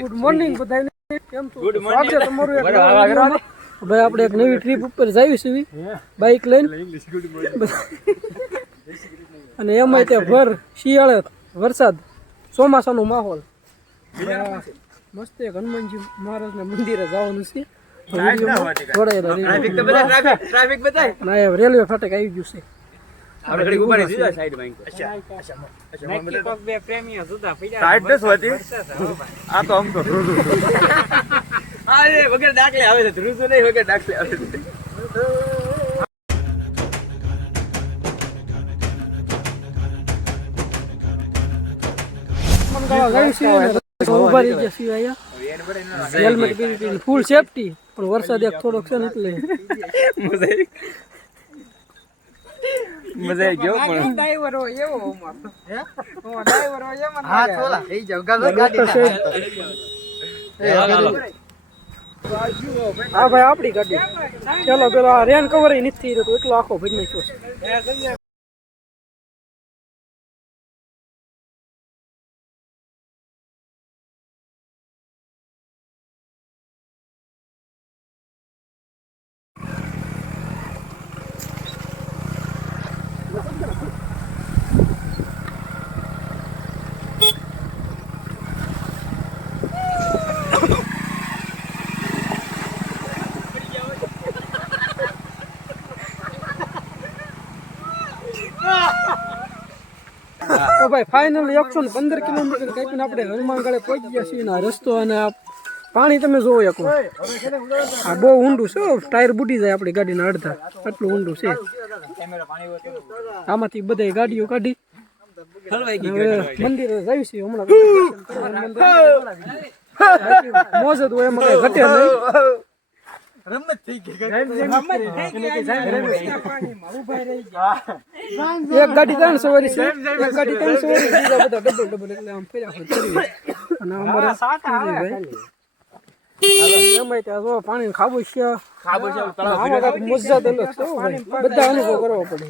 Good morning બધાને. કેમ છો? Good morning. સ્વાગત તમારું એક ભાઈ આપણે એક નવી ટ્રીપ ઉપર જઈએ છીએ બાઇક લઈને અને એમાં ત્યાં ભર શિયાળે વરસાદ ચોમાસાનો માહોલ મસ્ત એક હનુમાનજી મહારાજના મંદિરે જવાનું છે. રેલવે ફાટક આવી ગયું છે. વગર દાખલે આવે છે ધ્રુસો નહીં વગર દાખલે આવે છે. ફૂલ સેફટી પણ વરસાદ એક થોડોક છે ને એટલે મજા આવી ગયો પણ ડ્રાઈવર હોય એવો ડ્રાઈવર હોય એમાં હા થોડા થઈ જાવ ગાડી હા ભાઈ આપડી ગાડી. ચાલો પેલા રેન કવર નથી રહ્યો એટલો આખો ભરી નાખ્યો છે. તો ભાઈ ફાઇનલી 115 કિલોમીટર કાપીને આપણે હનુમાનગઢે પહોંચી ગયા છીએ. આ રસ્તો અને આ પાણી તમે જોવો એક આ બહુ ઊંડું છે. ટાયર બુડી જાય આપણી ગાડીના અડધા એટલું ઊંડું છે. આમાંથી બધા ગાડીઓ કાઢી મંદિરે જાય છે હમણાં. મોજ જ હોય એમાં કઈ ઘટે નહીં. એક ગાડી 3 સવારી છે, એક ગાડી 3 સવારી, બીજા બધા ડબલ એટલે આમ ફર્યા અને અમારે એમાં ત્યાં પાણી ખાવું છે. મજા તો બધા અનુભવ કરવો પડે.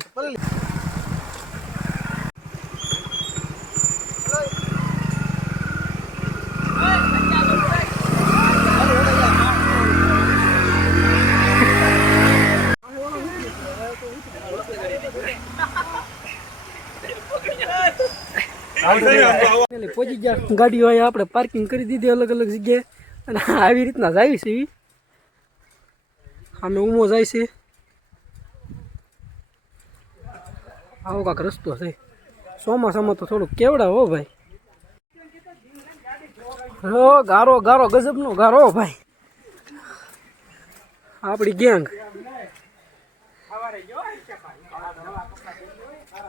પહોંચી ગયા ગાડીઓ અહીંયા આપણે પાર્કિંગ કરી દીધી અલગ અલગ જગ્યાએ અને આવી રીતના જાય છે. સામે ઉમો જાય છે. આવો કાંક રસ્તો છે. ચોમાસામાં તો થોડુંક કેવડા હો ભાઈ. હો ગારો ગારો ગજબનો ગારો ભાઈ. આપણી ગેંગ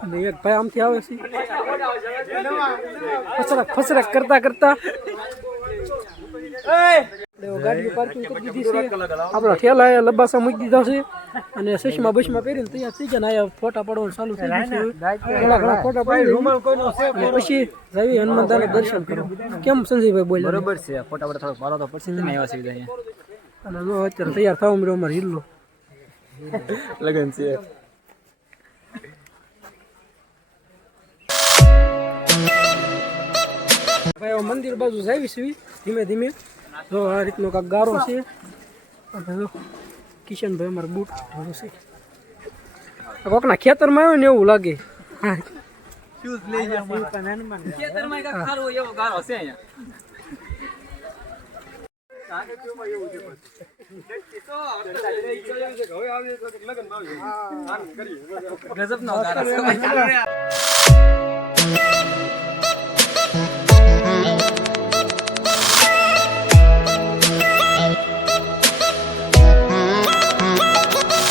અને એક ભાઈ આમથી આવે છે ફસરક કરતા કરતા. ગાડીઓ પાર્કિંગ કરી દીધી છે. આપણા ઠેલા લબાસા મૂકી દીધા છે અને ચશ્મા બસમાં પહેરીને તૈયાર થઈ ગયા. અહીંયા ફોટા પાડવાનું ચાલુ થઈ ગયું છે. ઘણા ફોટા પાડી પછી જઈએ હનુમાનદાના દર્શન કરો. કેમ સંજયભાઈ બોલ્યા? બરોબર છે. ફોટા ફોટા થોડોક મારો તો પછી તમે આવ્યા છે અને જો અત્યારે તૈયાર થવા મળ્યો અમારે હિલ્લો લગન છે. ભાઈ મંદિર બાજુ જાવી છે ધીમે ધીમે. જો આ રીતનો કાંક ગારો છે. કિશનભાઈ અમારે બૂટ છે. કોકના ખેતરમાં આવ્યો ને એવું લાગે.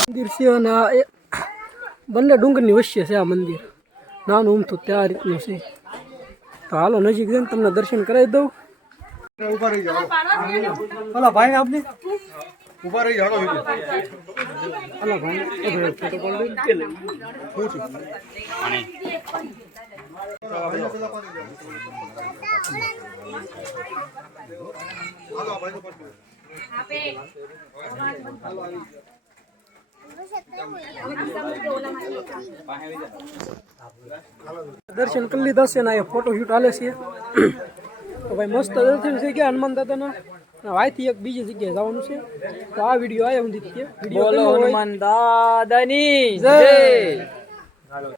મંદિર છે અને આ બંને ડુંગરની વચ્ચે છે. આ મંદિર નાનું ઉમથું ત્યાં રીતનું છે. તો હાલો નજીક જઈને તમને દર્શન કરાવી દઉં. ઓલા ભાઈ આપને ઉભા રહી જાડો અલા ભાઈ ફોટો પાડી દર્શન કરી લીધા છે ને ફોટો શૂટ હાલે છે. તો ભાઈ મસ્ત દર્શન થઈ ગયા હનુમાન દાદાના. વાયથી એક બીજી જગ્યાએ જવાનું છે. તો આ વિડીયો આવ્યા સુધી વિડીયો બોલો હનુમાન દાદાની જય. જય.